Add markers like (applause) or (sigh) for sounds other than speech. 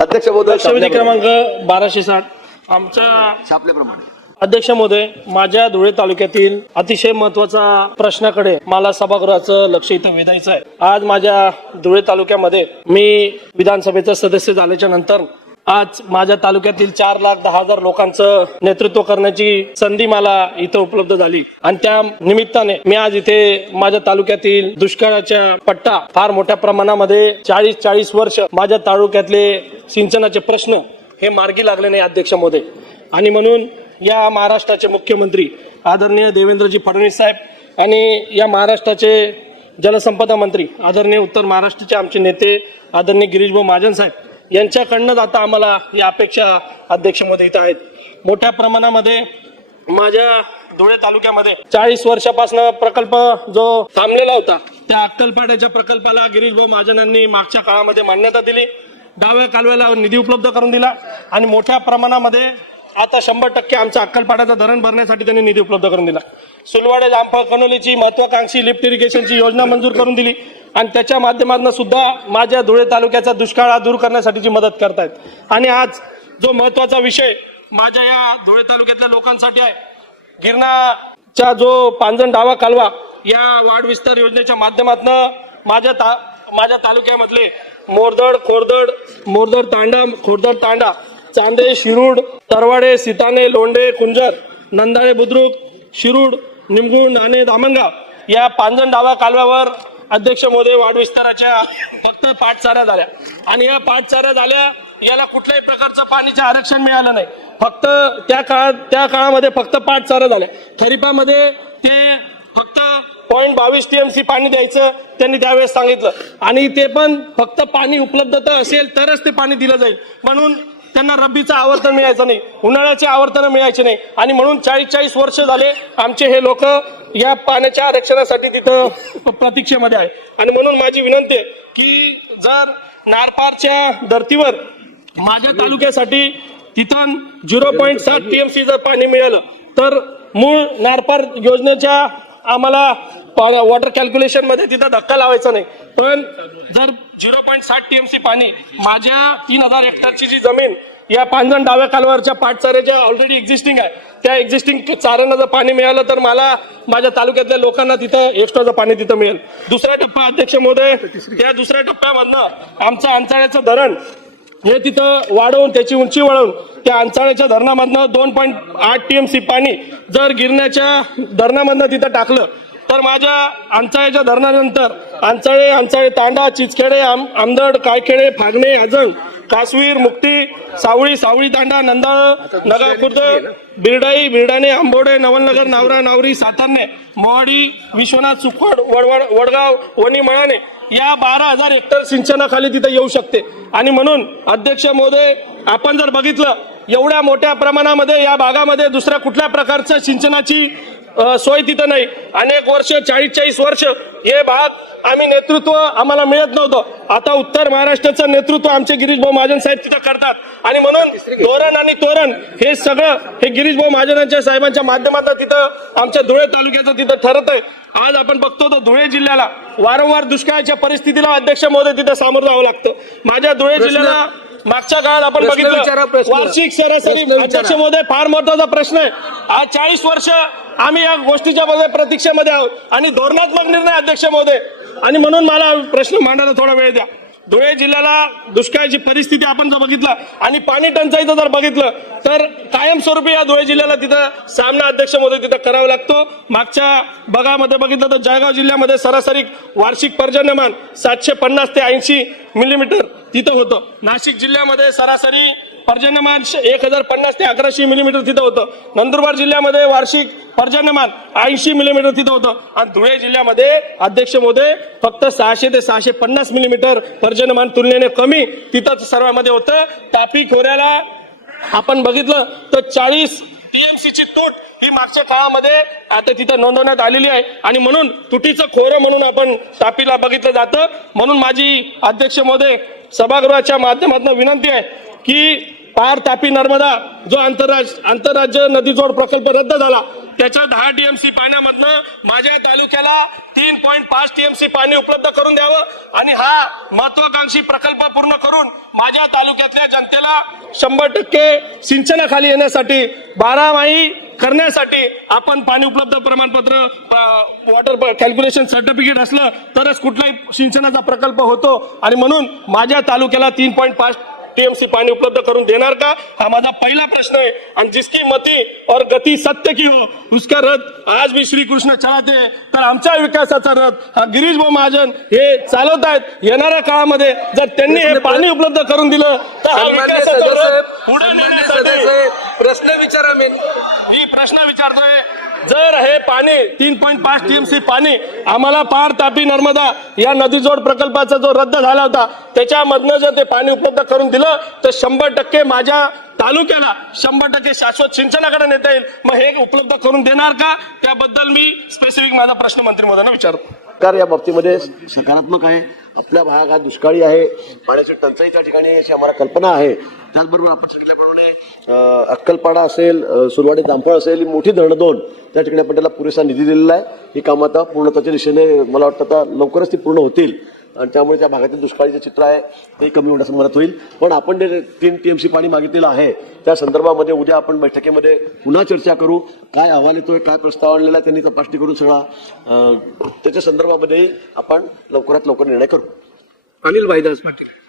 अध्यक्ष महोदय क्रमांक बाराशे साठ आमच्या छापल्याप्रमाणे अध्यक्ष महोदय माझ्या धुळे तालुक्यातील अतिशय महत्वाचा प्रश्नाकडे मला सभागृहाचं लक्ष इथं वेधायचं आहे आज माझ्या धुळे तालुक्यामध्ये मी विधानसभेचा सदस्य झाल्याच्या नंतर आज माझ्या तालुक्यातील चार लाख दहा हजार लोकांचं नेतृत्व करण्याची संधी मला इथं उपलब्ध झाली आणि त्या निमित्ताने मी आज इथे माझ्या तालुक्यातील दुष्काळाच्या पट्टा फार मोठ्या प्रमाणामध्ये चाळीस चाळीस वर्ष माझ्या तालुक्यातले सिंचनाचे प्रश्न हे मार्गी लागले नाही अध्यक्ष मोदे आणि म्हणून या महाराष्ट्राचे मुख्यमंत्री आदरणीय देवेंद्रजी फडणवीस साहेब आणि या महाराष्ट्राचे जलसंपदा मंत्री आदरणीय उत्तर महाराष्ट्राचे आमचे नेते आदरणीय गिरीशभाऊ महाजन साहेब यांच्याकडनंच आता आम्हाला या अपेक्षा अध्यक्षमध्ये इथं आहेत मोठ्या प्रमाणामध्ये माझ्या धुळे तालुक्यामध्ये चाळीस वर्षापासून प्रकल्प जो थांबलेला होता त्या अक्कलपाड्याच्या प्रकल्पाला गिरीश भाऊ महाजनांनी मागच्या काळामध्ये मान्यता दिली डाव्या कालव्याला निधी उपलब्ध करून दिला आणि मोठ्या प्रमाणामध्ये आता शंभर टक्के आमच्या अक्कलपाड्याचं धरण भरण्यासाठी त्यांनी निधी उपलब्ध करून दिला सुलवाडे जामफळ कनोलीची महत्वाकांक्षी लिफ्ट इरिगेशनची योजना मंजूर करून दिली आणि त्याच्या माध्यमातून सुद्धा माझ्या धुळे तालुक्याचा दुष्काळ हा दूर करण्यासाठीची मदत करतायत आणि आज जो महत्त्वाचा विषय माझ्या या धुळे तालुक्यातल्या लोकांसाठी आहे गिरणाचा जो पांजण डावा कालवा या वाढ विस्तार योजनेच्या माध्यमातून माझ्या ता माझ्या तालुक्यामधले मोरदड खोरदड मोरदड तांडा खोरदड तांडा चांदे शिरूड तरवाडे सिताने लोंडे कुंजर नंदाळे बुद्रुक शिरूड निमगुण नाणे दामनगाव या पांजण डावा कालव्यावर अध्यक्ष मोदी वाढ विस्ताराच्या फक्त पाठचाऱ्या झाल्या आणि या पाठचाऱ्या झाल्या याला कुठल्याही प्रकारचं पाणीचं आरक्षण मिळालं नाही फक्त त्या काळात त्या काळामध्ये फक्त पाठचाऱ्या झाल्या खरीपामध्ये ते फक्त पॉईंट बावीस टी एम सी पाणी द्यायचं त्यांनी त्यावेळेस सांगितलं आणि ते पण फक्त पाणी तर असेल तरच ते पाणी दिलं जाईल म्हणून त्यांना रब्बीचं आवर्तन मिळायचं नाही उन्हाळ्याचे आवर्तन मिळायचे नाही आणि म्हणून चाळीस चाळीस वर्ष झाले आमचे हे लोक या पाण्याच्या आरक्षणासाठी तिथं (laughs) प्रतीक्षेमध्ये आहे आणि म्हणून माझी विनंती आहे की जर नारपारच्या धर्तीवर माझ्या तालुक्यासाठी तिथं झिरो पॉईंट सात टी एम सी जर पाणी मिळालं तर मूळ नारपार योजनेच्या आम्हाला वॉटर कॅल्क्युलेशन मध्ये तिथं धक्का लावायचा नाही पण जर झिरो पॉईंट सात सी पाणी माझ्या तीन हजार हेक्टरची जी जमीन या पांजण डाव्या कालवारच्या पाठचाऱ्याच्या ऑलरेडी एक्झिस्टिंग आहे त्या एक्झिस्टिंग चारांना जर पाणी मिळालं तर मला माझ्या तालुक्यातल्या लोकांना तिथं एक्स्ट्राचं पाणी तिथं मिळेल दुसरा टप्पा अध्यक्ष महोदय या दुसऱ्या टप्प्यामधनं आमचं अंचाळ्याचं धरण हे तिथं वाढवून त्याची उंची वाढवून त्या अंचाळ्याच्या धरणामधनं दोन पॉईंट आठ टी एम सी पाणी जर गिरण्याच्या धरणामधनं तिथं टाकलं तर माझ्या अंचाळ्याच्या धरणानंतर अंचाळे अंचाळे तांडा चिचखेडे आम आमदड कायखेडे फागणे आजण कासवीर मुक्ती सावळी सावळी दांडा नंदाळ नगा खुर्द बिरडाई बिरडाणे आंबोडे नवलनगर नावरा नावरी सातारणे मोहाडी विश्वनाथ सुखवड वडवड वडगाव वणी मळाने या बारा हजार हेक्टर सिंचनाखाली तिथे येऊ शकते आणि म्हणून अध्यक्ष महोदय आपण जर बघितलं एवढ्या मोठ्या प्रमाणामध्ये या भागामध्ये दुसऱ्या कुठल्या प्रकारच्या सिंचनाची सोय तिथं नाही अनेक वर्ष चाळीस चाळीस वर्ष हे भाग आम्ही नेतृत्व आम्हाला मिळत नव्हतं आता उत्तर महाराष्ट्राचं नेतृत्व आमचे गिरीश भाऊ महाजन साहेब तिथं करतात आणि म्हणून तोरण आणि तोरण हे सगळं हे गिरीश भाऊ महाजनांच्या साहेबांच्या माध्यमातून तिथं आमच्या धुळे तालुक्याचं तिथं ठरत आहे आज आपण बघतो तर धुळे जिल्ह्याला वारंवार दुष्काळाच्या परिस्थितीला अध्यक्ष महोदय तिथं सामोरं जावं लागतं माझ्या धुळे जिल्ह्याला मागच्या काळात आपण बघितलं वार्षिक सरासरी अध्यक्ष महोदय फार महत्वाचा प्रश्न आहे आज चाळीस वर्ष आम्ही या गोष्टीच्या मध्ये प्रतीक्षेमध्ये आहोत आणि धोरणात्मक निर्णय अध्यक्ष महोदय आणि म्हणून मला प्रश्न मांडायला थोडा वेळ द्या धुळे जिल्ह्याला दुष्काळाची परिस्थिती आपण जर बघितलं आणि पाणी टंचाईचं जर बघितलं तर कायमस्वरूपी या धुळे जिल्ह्याला तिथं सामना अध्यक्ष मध्ये तिथं करावा लागतो मागच्या बघामध्ये बघितलं तर जळगाव जिल्ह्यामध्ये सरासरी वार्षिक पर्जन्यमान सातशे पन्नास ते ऐंशी मिलीमीटर तिथं होतं नाशिक जिल्ह्यामध्ये सरासरी पर्जन्यमान एक हजार पन्नास ते अकराशे मिलीमीटर तिथं होतं नंदुरबार जिल्ह्यामध्ये वार्षिक पर्जन्यमान ऐंशी मिलीमीटर तिथं होतं आणि धुळे जिल्ह्यामध्ये अध्यक्ष मोदय फक्त सहाशे ते सहाशे पन्नास मिलीमीटर पर्जन्यमान तुलनेने कमी तिथं सर्वांमध्ये होतं तापी खोऱ्याला आपण बघितलं तर चाळीस ची तूट ही मागच्या काळामध्ये आता तिथं नोंदवण्यात आलेली आहे आणि म्हणून तुटीचं खोरं म्हणून आपण तापीला बघितलं जातं म्हणून माझी अध्यक्ष मोदय सभागृहाच्या माध्यमातून विनंती आहे की पार तापी नर्मदा जो आंतरराज आंतरराज्य नदीजोड प्रकल्प रद्द झाला त्याच्या दहा टीएमसी पाण्यामधनं माझ्या तालुक्याला तीन पॉईंट पाच टीएमसी पाणी उपलब्ध करून द्यावं आणि हा महत्वाकांक्षी प्रकल्प पूर्ण करून माझ्या तालुक्यातल्या जनतेला शंभर टक्के सिंचनाखाली येण्यासाठी बारामाही करण्यासाठी आपण पाणी उपलब्ध प्रमाणपत्र वॉटर कॅल्क्युलेशन सर्टिफिकेट असलं तरच कुठलाही सिंचनाचा प्रकल्प होतो आणि म्हणून माझ्या तालुक्याला तीन पॉईंट पाच टीएमसी पाणी उपलब्ध करून देणार का हा माझा पहिला प्रश्न आहे आणि जिसकी मती और गती सत्य की हो उसका रथ आज भी श्री कृष्ण चलाते तर आमच्या विकासाचा रथ हा गिरीश भाऊ महाजन हे चालवत आहेत येणाऱ्या काळामध्ये जर त्यांनी हे पाणी उपलब्ध करून दिलं तर हा विकासाचा रथ पुढे नेण्यासाठी प्रश्न विचारा मी मी प्रश्न विचारतोय जर हे पाणी तीन पॉईंट पाच टीएमसी पाणी आम्हाला पार तापी नर्मदा या नदीजोड प्रकल्पाचा जो रद्द झाला होता त्याच्यामधनं जर ते पाणी उपलब्ध करून दिलं तर शंभर टक्के माझ्या तालुक्याला शंभर टक्के शाश्वत सिंचनाकडे नेता येईल मग हे उपलब्ध करून देणार का त्याबद्दल मी स्पेसिफिक माझा प्रश्न मंत्री महोदयांना विचारतो सरकार या बाबतीमध्ये सकारात्मक आहे आपल्या भागात दुष्काळी आहे पाण्याची टंचाई त्या ठिकाणी अशी आम्हाला कल्पना आहे त्याचबरोबर आपण सांगितल्याप्रमाणे अक्कलपाडा असेल सुरवाडी जामफळ असेल ही मोठी धरणं दोन त्या ठिकाणी आपण त्याला पुरेसा निधी दिलेला आहे ही कामं आता पूर्णत्वाच्या दिशेने मला वाटतं आता लवकरच ती पूर्ण होतील आणि त्यामुळे त्या भागातील दुष्काळीचं चित्र आहे ते कमी होण्यास मदत होईल पण आपण जे तीन टी एम सी पाणी मागितलेलं आहे त्या संदर्भामध्ये उद्या आपण बैठकीमध्ये पुन्हा चर्चा करू काय अहवाल येतोय काय प्रस्ताव आणलेला आहे त्यांनी तपासणी करून सगळा त्याच्या संदर्भामध्येही आपण लवकरात लवकर निर्णय करू अनिल भाईदास पाटील